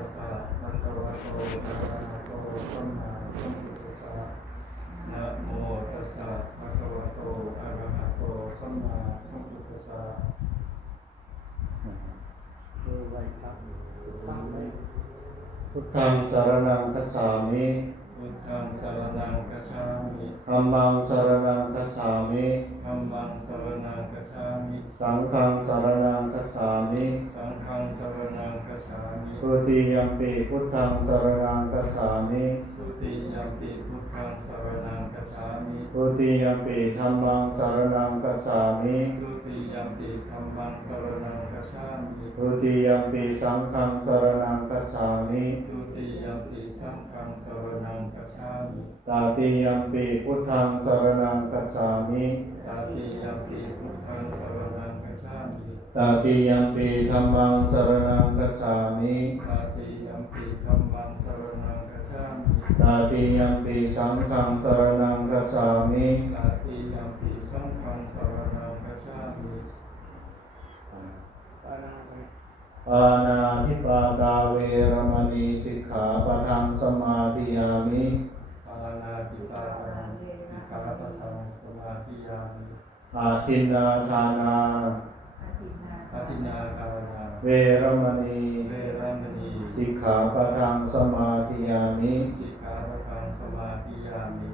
ตัสสะภะคะวะโตอะระหะโตสัมมาสัมพุทธัสสะนะโมตัสสะภะคะวะโตอะระหะโตสัมมาสัมพุทธัสสะพุทธังสรณังคัจฉามิพุทธังสรณังคัจฉามิธัมมังสรณังคัจฉามิ ธัมมังสรณังคัจฉามิสังฆังสรณังคัจฉามิ สังฆังสรณังคัจฉามิ ทุติยัมปิพุทธังสรณังคัจฉามิ ทุติยัมปิพุทธังสรณังคัจฉามิ ทุติยัมปิธัมมังสรณังคัจฉามิ ทุติยัมปิธัมมังสรณังคัจฉามิ ทุติยัมปิสังฆังสรณังคัจฉามิ ทุติยัมปิสังฆังสรณังคัจฉามิ ตาติยัมปิพุทธังสรณังคัจฉามิ ตาติยัมปิพุทธังสรณังคัจฉามิ ตาติยัมปิธัมมังสรณังคัจฉามิ ตาติยัมปิธัมมังสรณังคัจฉามิ ตาติยัมปิสังฆังสรณังคัจฉามิ ตาติยัมปิสังฆังสรณังคัจฉามิ ปานาทิปาตาเวรมณีสิกขาปะทังสมาธิยามิ ปานาติปาตังสิกขาปะทังสมาธิยามิ อาทินนาทานา อทินนาทานา เวรมณี เวรมณี สิกขาปะทังสมาธิยามิ สิกขาปะทังสมาธิยามิ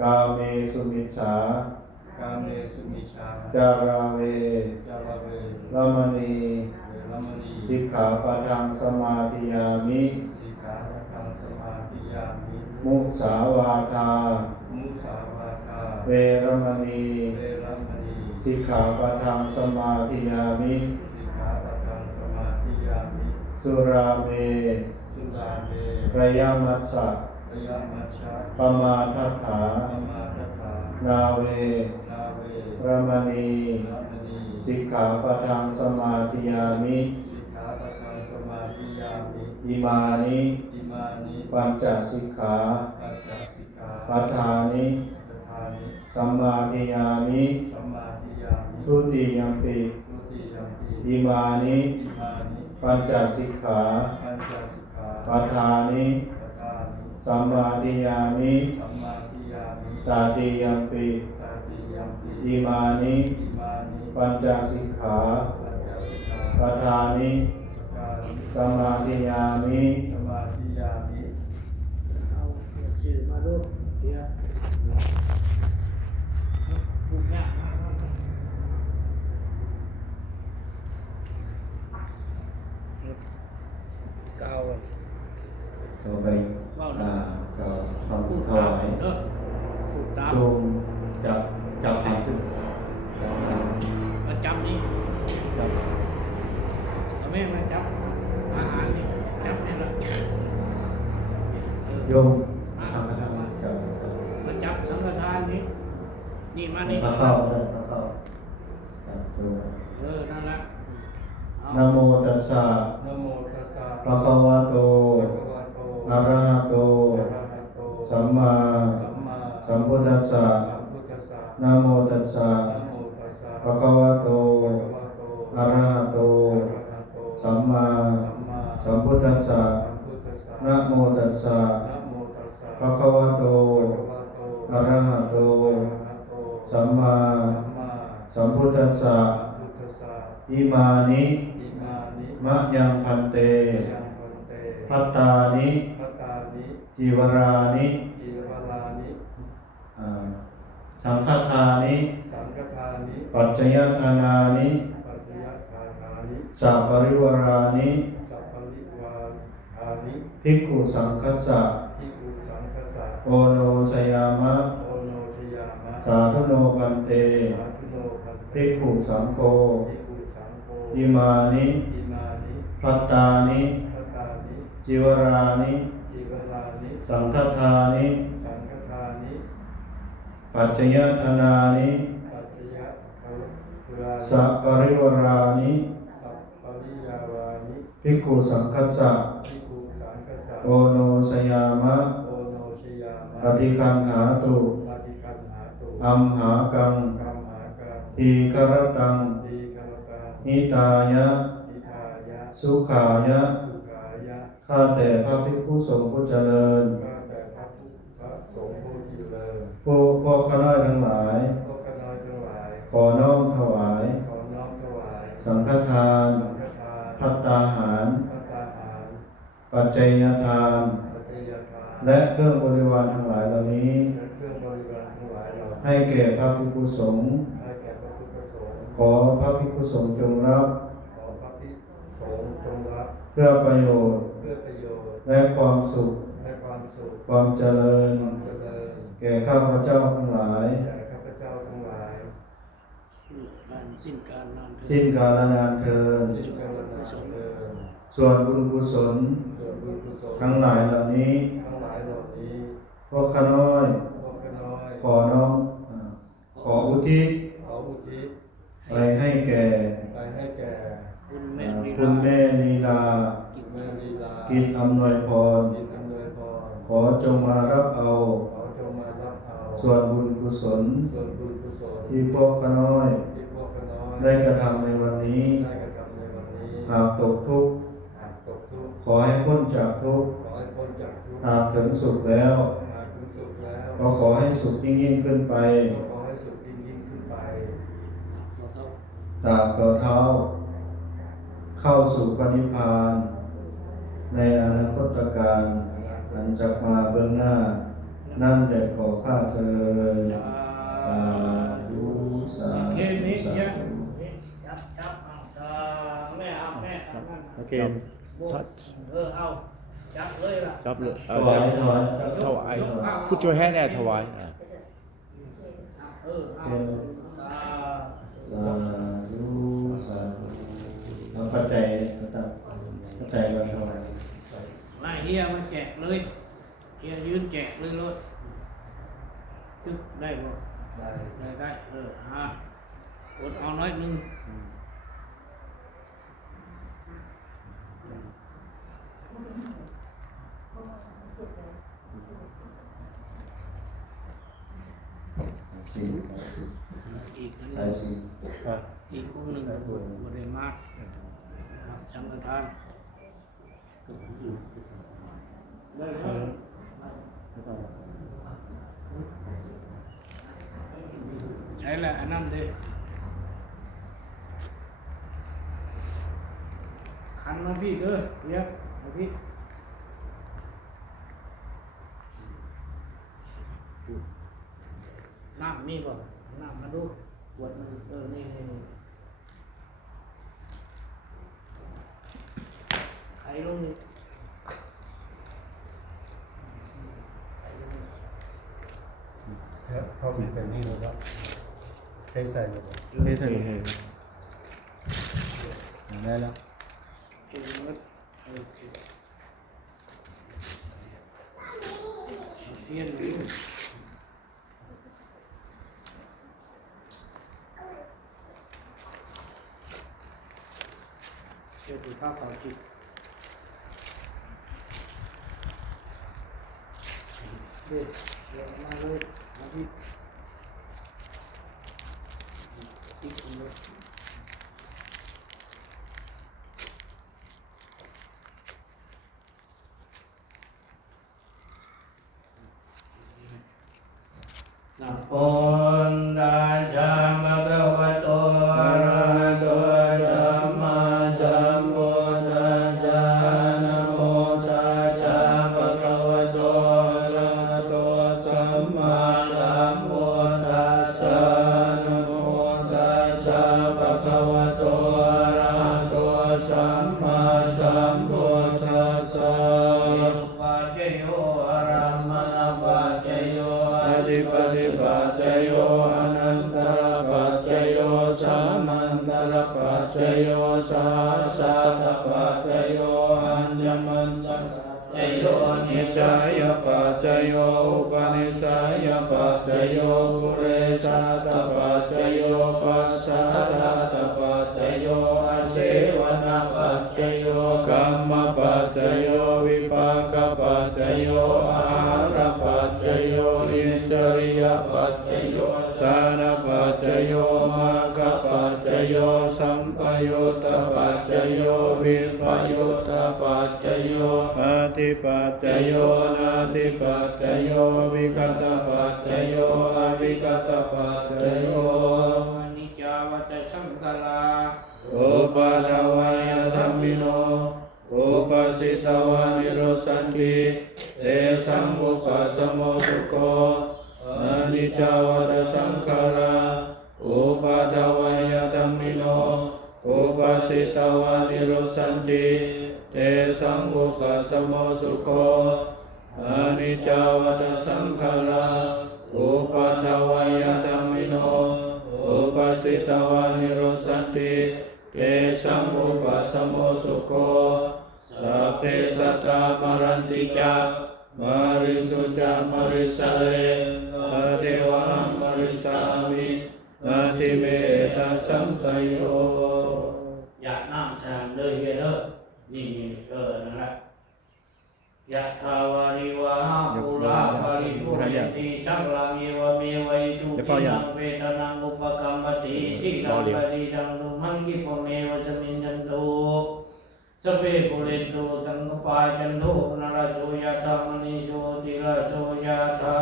กาเมสุมิจฉาก าเมสุมิชา จาราเว จารเว รมณี เวรมณี สิกขาปะทังสมาธิยามิ สิกขาปะทังสมาธิยามิ มุสาวาทา มุสาวาทา เวรมณี เวรมณี สิกขาปะทังสมาธิยามิ สิกขาปะทังสมาธิยามิ สุราเม สุราเม ระยามัสสะ ระยะมัชฌะ ปมาทัฏฐา ธรรมาทัฏฐา นาเว นาเว รมณี รมณี สิกขาปะทังสมาธิยามิ สิกขาปะทังสมาธิยามิ อิมานิ อิมานิ ปัญจสิกขา ปัจจสิกขา ปทานิ ปทานิ สัมมาทิยามิ สัมมาทิยามิ ทุติยัมปิ ทุติยัมปิ อิมานิ อิมานิ ปัญจสิกขา ปัญจสิกขา ปทานิ ปทานิ สัมมาทิยามิ สัมมาทิยามิ ตาติยัมปิ ตาติยัมปิ อิมานิ อิมานิ ปัญจสิกขา ปัญจสิกขา ปทานิ ปทานิ สัมมาทิยามิ สมาธิยามิ เอาชื่อมาดูเดี๋ยวพูดยากมากเก้า ต่อไปก็ทำ พูด ถ ตาม วาย เนอะพูดตาม โยมจับขันขึ้นจับขัน มาจับนี่ จับ เอาแม่มาจับอาหารนี่จับนี่ละ โยมสังฆทานจับ มาจับสังฆทานนี่นี่มานี่ พระเข้าเลยพระเข้าจับโยม นั่นละเอา นะโมตัสสะ นะโมตัสสะ ภะคะวะโต ภะคะวะโต อะระหะโต อะระหะโต สัมมา สัมมา สัมพุทธัสสะ สัมพุทธัสสะ นะโมตัสสะ นะโมตัสสะ ภะคะวะโต ภะคะวะโต อะระหะโต อะระหะโต สัมมา สัมมา สัมพุทธัสสะ สัมพุทธัสสะ นะโมตัสสะ นะโมตัสสะ ภะคะวะโต ภะคะวะโต อะระหะโต อะระหะโต สัมมา สัมมา สัมพุทธัสสะ สัมพุทธัสสะ อิมานิ อิมานิ มะยังพันเต ยังพันเต พัตตานิ พัตตานิ จีวรานิ จีวรานิ สังฆทานิ สังฆทานิ ปัจจยทานานิ ปัจจยทานานิ สัพปริวรานิ สัพพลิวาทานิ ภิกขุสังฆัสสะ ภิกขุสังฆสะ โอโนสยามะ โอโนชยามะ สาธุโนพันเต สาธุโนพันเต ภิกขุสังโฆ ภิกขุสังโฆ อิมานิ อิมานิ พัตตานิ พัตตานิ จิวรานิ จีวรานิ สังฆทานิ สังฆทานิ ปัจจยทานานิ ปัจจยทานานิ สัพปริวรานิ สัพพลิยาวานิ ภิกขุสังฆัสสะ ภิกขุสังฆสะ โอโนสยามะ โอโนชยามะ ปฏิคันหาตุ ปฏิคันหาตุ อัมหากัง กรรมหากัง ทีครตัง ดีกรรมกัง หิตายะ อิทายะ สุขายะ สุขายะ ข้าแต่พระภิกขุสงฆ์ผู้เจริญ ข้าแต่พระสงฆ์ผู้เจริญ พวกข้าน้อยทั้งหลาย พวกข้าน้อยทั้งหลาย ขอน้อมถวาย ขอน้อมถวาย สังฆทาน สังฆทาน ภัตตาหาร ภัตตาหาร ปัจจัยทาน ปัจจัยทาน และเครื่องบริวารทั้งหลายเหล่านี้ และเครื่องบริวารทั้งหลายเหล่านี้ ให้แก่พระภิกขุสงฆ์ ให้แก่พระพุทธสงฆ์ ขอพระภิกขุสงฆ์จงรับ ขอพระภิกษุสงฆ์จงรับ เพื่อประโยชน์ เพื่อประโยชน์ และความสุข และความสุข ความเจริญ ความเจริญ แก่ข้าพเจ้าทั้งหลาย แก่ข้าพเจ้าทั้งหลาย สิ้นการนานเถิด สิ้นกาลนานเทิน ที่กำลังเดิน ส่วนบุญกุศล ส่วนบุญกุศล ทั้งหลายเหล่านี้ ทั้งหลายเหล่านี้ พวกข้าน้อย พวกข้าน้อย ขอน้อมขออุทิศ ขออุทิศ ไปให้แก่ ไปให้แก่ คุณแม่ลี คุณแม่ลีลา กิจแม่ลีลา กิจอำนวยพร กิจอำนวยพร ขอจงมารับเอา ขอจงมารับเอา ส่วนบุญกุศล ส่วนบุญกุศล ที่พวกข้าน้อย ที่พวกข้าน้อย ได้กระทำในวันนี้ ได้กระทำในวันนี้ หากตกทุกข์ หากตกทุกข์ ขอให้พ้นจากทุกข์ ขอให้พ้นจากทุกข์ หากถึงสุขแล้ว หากถึงสุขแล้ว ก็ขอให้สุขยิ่งขึ้นไป ก็ขอให้สุขยิ่งขึ้นไป เราเท่า ตราบต่อเท้า เข้าสู่พระนิพพาน ในอนาคตการอันจะมาเบื้องหน้า นั่นแหละขอข้าเธอสาธุสา เค ธุ นี้ สา เยอะ ธุ จับเอาแม่เอาแม่เอานั่น โอเค เอาจับเลยล่ะ จับเลย ถวายถวาย ถวาย Put your hand there ถวาย เอา สาธุสาธุเอาปัจจัยนะครับปัจจัยเราถวาย ไล่เฮียมันแจกเลยเฮียยืนแจกเลยรถจึ๊บได้บ่ ได้ ได้อดเอาน้อยหนึง สี อีก สายสี อีกองค์หนึ่งบริมากสังฆทานใช้แหละอันนั้นดิขันมาพี่เด้อเรียกมาพี่น้ำมีบ่น้ำมาดูขวดมันนี่ไข่ลงนี่ไข่ลงนี่ เข้าไปใส่นี่เลยครับใช้ใส่เลย เฮ้ยได้แล้ว เก็บเงินเทียนนี่เชื่อถือข้าวขาวจิตเด็ดเดี๋ยวมาเลยมาพี่ติ๊กเลย นะโมตัสสะภะคะวะโตอะระหะโตสัมมาสัมพุทธัสสะนะโมตัสสะภะคะวะโตอะระหะโตสัมมาสัมพุทธัสสะนะโมตัสสะภะคะวะโตอะระหะโตสัมมาสัมพุทธัสสะปัจจโยอะระมณปัจจโยอธิปติปัจจโยอนันตรปัจจโยสัมมันตรปัจจโยสาสาตปัจจโยอัญญมันตรปัจจโยนิสัยปัจจโยอุปนิสัยปัจจโยปุเรชาตปัจจโยปัสสะสาตปัจจโยอาเสวนปัจจโยกัมมปัจจโยวิปากปัจจโยอาหารปัจจโยอินทริยปัจจโยสานปัจจโยมาคปัจจโยสัมปยุตตปัจจโยวิป ยุตตปัจจโยปฏิปัจจโยนาติปัจจโยวิกัตปัจจโยอวิกัตปัจจโยอนิจจาวัตสังขารอุปาทวายธัมมิโนอุปาสิตวานิโรสันติเตสังอุปัสสโมสุโขอนิจจาวัตสังขาราอุปาทวายธัมมิโนอุปาสิตวานิโรสันติเตสังอุปัสสโมสุโขอนิจจาวัตสังขาราอุปาทวายธัมมิโนอุปาสิตวานิโรสันติเตสังอุปัสสโมสุโขสัพเพสัตตามรันติจามาริสุจามาริสาเรเทวะมาริสามินาทิเมตัสสังสยโยอยากนั่งทางเลยเฮียเด้อนี่นั่นแหละยะทาวาริวะปุราปาริปุเรนติสังลังเยวะเมวัยตุจินังเวทนังอุปกัมปติสิลังปฏิดังตุมังกิปะเมวะจมินจันโตสัพเพปุเรนโตสังฆปาจันโทนรโสยะธามณิโชติระโสยะธา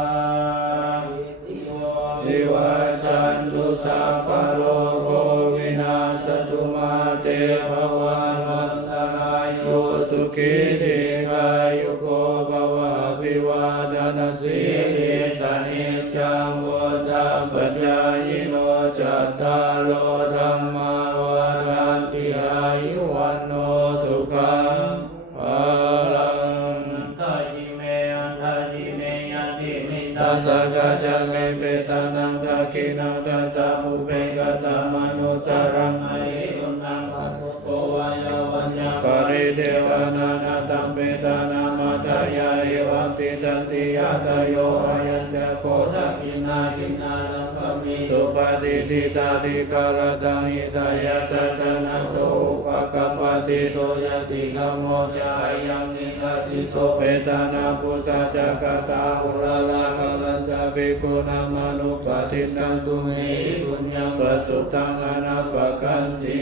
วิวัชชันตุสัพพะโลกโควินาศตุมาเตภวันวันตรายโยสุขิติกายุโกภวะภิวาทนาสีลิสานิจังวุฒาปัจจายโนจัตตารโลธัมมาวาทันติอายุวันโนสุขังภาลังทัจจิเมอันทัจจิเมยันติมิตัสสะกะจังเมเปตานังทักขินังตัสสะอุเปกตามนุสรังอหิอุนังปัสสุโกวายวัญญาปริเทวนานาตัมเปตานามัตยาเอวังติตันติยาตโยอายัญจโกทักขินาคินาสังฆมิสุปฏิทิตาธิการตังหิตายาสัจนะโสปะกัปปติโสยติกัมโมจายังนิกาสิโตเปตานาปุสัจจกตาอุลาลาภลันตาภิกขุนามานุปฏินันตุเมปุญญังประสุตังอนาปกันติ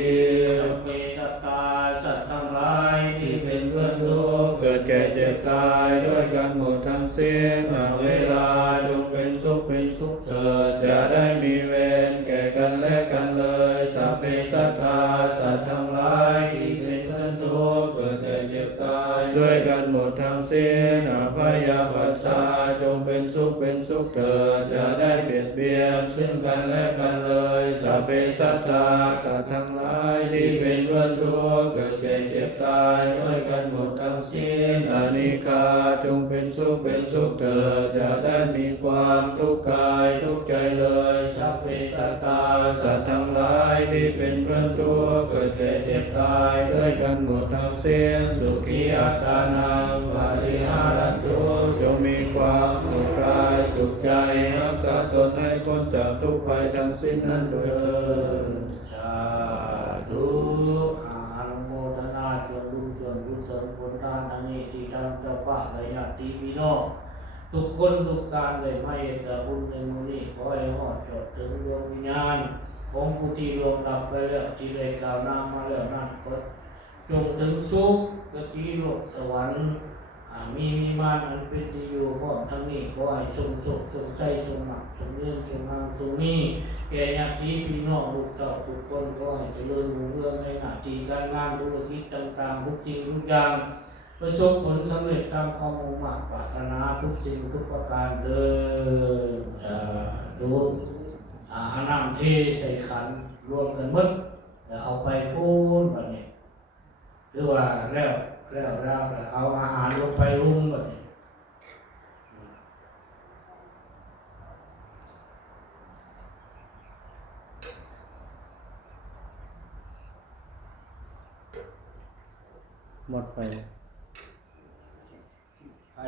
สัพเพสัตตาสัตว์ทั้งหลายที่เป็นเพื่อนทุกข์เกิดแก่เจ็บตายด้วยกันหมดทั้งสิ้นเวลาจงเป็นสุขเถิดอย่าได้มีเวรแก่กันและกันเลยสัพเพสัตตาสัตว์ทั้งหลายที่เป็นเพื่อนทุกข์เกิดแก่เจ็บตายด้วยกันหมดทั้งสิ้นพยาปัสสาจงเป็นสุขเถิดอย่าได้เบียดเบียนซึ่งกันและกันเลยสัพเพสัตตาสัตว์ทั้งหลายที่เป็นเพื่อนทุกข์เกิดแก่เจ็บตายด้วยกันหมดทั้งสิ้นอนิฆาจงเป็นสุขเถิดอย่าได้มีความทุกข์กายทุกข์ใจเลยสัพเพสัตตาสัตว์ทั้งหลายที่เป็นเพื่อนทุกข์เกิดแก่เจ็บตายด้วยกันหมดทั้งสิ้นสุขีอัตตานังปาริหารันตุจงมีความสุขกายสุขใจรักษาตนให้พ้นจากทุกข์ภัยทั้งสิ้นนั้นด้วยเถิดสาธุอนุโมทนาส่วนบุญส่วนกุศลผลทานอันนี้ที่ทำเจ้าภาพและญาติพี่น้องทุกคนทุกการเลยไม่เห็นแต่บุญในมือนี้ขอให้หอดจดถึงดวงวิญญาณของผู้ที่ล่วงลับไปแล้วที่ได้กล่าวนามาแล้วนั่นก็จงถึงสุขกติโลกสวรรค์มีมานอันเป็นที่อยู่พร้อมทั้งนี้ขอให้ทรงสุขทรงใส่ทรงหนักทรงเลื่อนทรงหังทรงมีแก่ญาติพี่น้องลูกเต่าทุกคนขอให้เจริญรุ่งเรืองในหน้าที่การงานธุรกิจต่างๆทุกสิ่งทุกอย่างประสบผลสำเร็จตามความมุ่งมั่นปรารถนาทุกสิ่งทุกประการเถิดสาธุน้ำเทใส่ขันรวมกันหมดแล้วเอาไปพูนแบบนี้คือว่าแล้วเอาอาหารลงไปรุมแบบนี้หมดไฟ ไฟ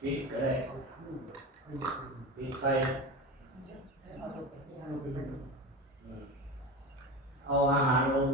ปิดก็ได้ปิดไฟเอาอาหารลง